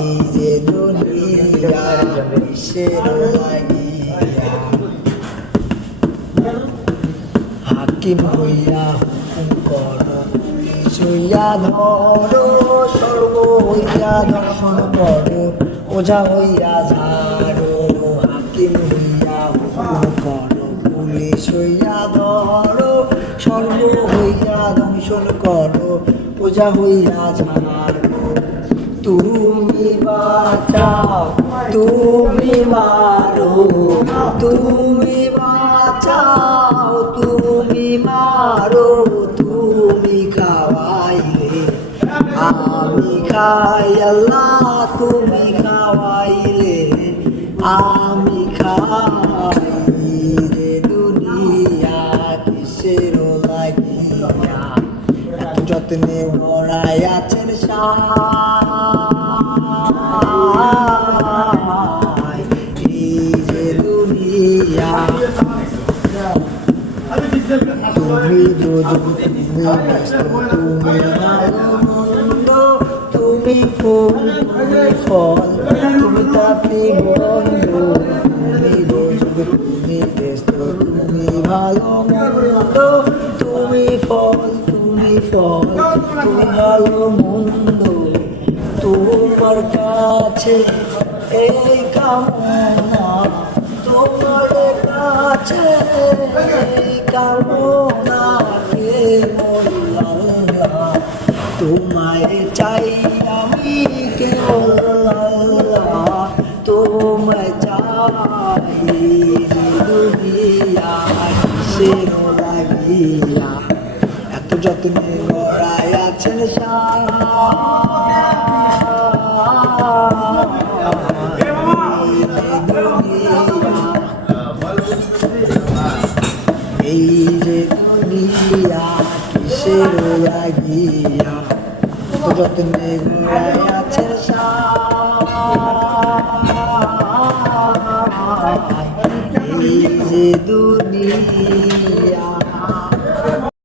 এই যে দুনিয়া কিসের লাগিয়া হাকিম হইয়া হুকুম করো শুইয়া ধরো, সর্ব হইয়া দর্শন করো ওঝা হইয়া ঝাড়ো হাকিম হইয়া হুকুম করো পুলিশ হইয়া ধরো, সর্ব হইয়া দংশন করো ওঝা হইয়া ঝাড়ো। তুমি বাঁচাও তুমি মারো, তুমি বাঁচাও, তুমি মারো, তুমি খাওয়াইলে। আমি খাই আল্লাহ, তুমি খাওয়াইলে। আমি খাই যত্নে গড়াই আছেন তুমি তুমি ব্যস্ত, তুমি মন্দ তুমি ফুল ফল, তুমি তাপি বন্ধ। তুমি দুজন তুমি ব্যস্ত, তুমি ভালো মন্দ ভালো মন্দ তোমার কাছে এই কামনা তোমার কাছে এই কামনা কে মোল্লা তোমায় চাই আমি কে মোল্লা তোমায় চাই দুনিয়া কিসের লাগিয়া যত্নে গড়াই আছেন এই যে দুনিয়া কিসের লাগিয়া যত্নে গড়াই আছেন এই যে দুনিয়া